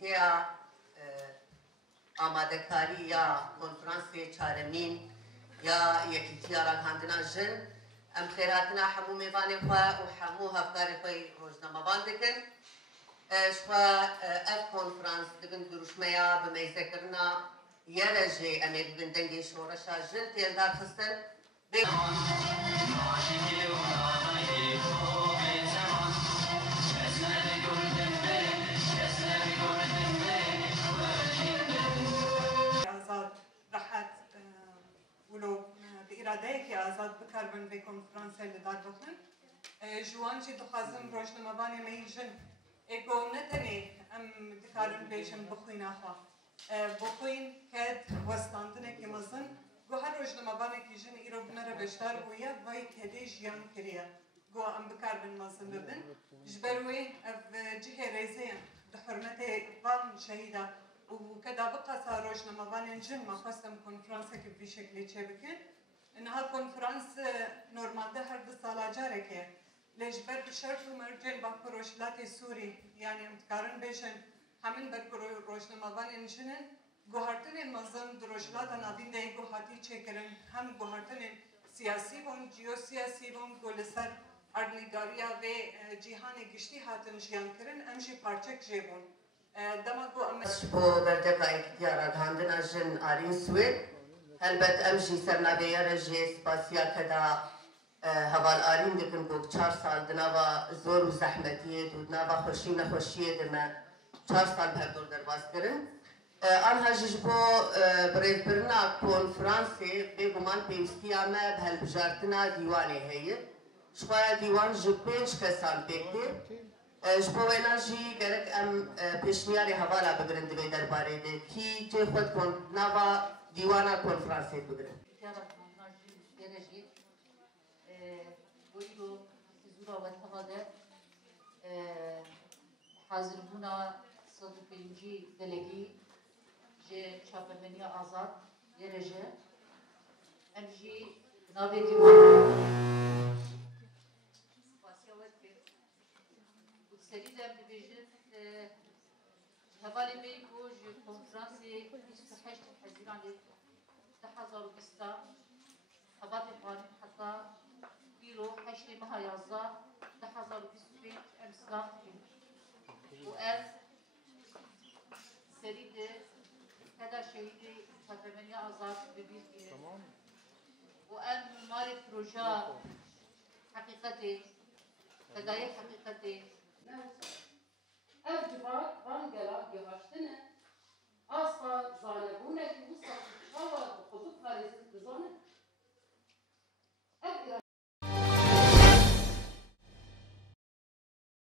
komiteya amadekari ya konferansı çaremin ya yekitiya rakandina jin em khiratina hamu mevane xwe û hemû hevkarê xwe rojnamevan dikin. Şxwe ev konferans dibin duruşmeya bi mêzekirina yere jê em ê bibin dengê şoreşa jin tên darxistin. ولو بإرادەیەکی ئازاد بکاربن بێ کۆنفرانسە لە دار بخن جوان جی دخوازم ڕۆژنەمەوانێ ژن ئێگۆ نەتەنێ ئەم دکارن بێژن بخویناخوا بخوین کەد وەستاندنێکی مەزن گۆ هەر ڕۆژنەمەوانێکی ژن ئیرۆ بنەرە بەشدار بوویە وای کەدەی ژیان کردیە گۆ ئەم بکاربن مەزن ببن ji ber wê ev cihê rêzeyên di hurmetê van şehîda û keda biqasa rojnamevanên jin me xwestem konferansekî vî şeklê çêbikin. Niha konferans normalde her di sala carek e. Lê ji ber bi şert û mercên Bakurojhilatê Sûrî yanî em dikarin bêjin hemin ber rojnamevanên jinin guhartinên mezin di rojhilata navîn de guhatî çêkirin hem guhartinên siyasî bûn, jiyosiyasî bûn got li ser erdnîgariya vê cîhanê giştî hatin jiyan kirin em jî parçek jê bûn. بۆ بەردەکە یەکتیا ڕاگەاندنا ژن ئارین سوێد هەلبەت ئەم ژی سەرنابێیەرە ژێ سپاسیا کەدا هەواڵ ئارین دکن بۆ 4 ساڵ دناوە زۆر و زەحمەتیە و دناوە خۆشی نەخۆشیە دمە 4 ساڵ هەردۆر دەرباسکردن ئەنها ژیش بۆ برێڤبرنا کۆنفرانسێ بێگومان پێویستیە مە بە هەلبژاردنا دیوانێ هەیە شخوایە دیوان ji 5 کەسان پێک دێ ji bo wê ne jî gerek em pêşniyarê hevala bigirin divê derbarê de kî cê xwe nava dîwana konferansê bigirin. Hazırbûna sed û pêncî delegî ji çapemeniya azad yere je em jî navê سری دم دیویژن هوالی می کو جو کنفرانسی 28 حزیران 2020 هوات قانون حتی بیرو 8 ماه 11 2025 امسال و از سری ده کدا شهیدی پاترمنی آزاد ببید و ام ماری پروژه حقیقتی کدای حقیقتی ev civak van gela gehaştine asla zanebûnekî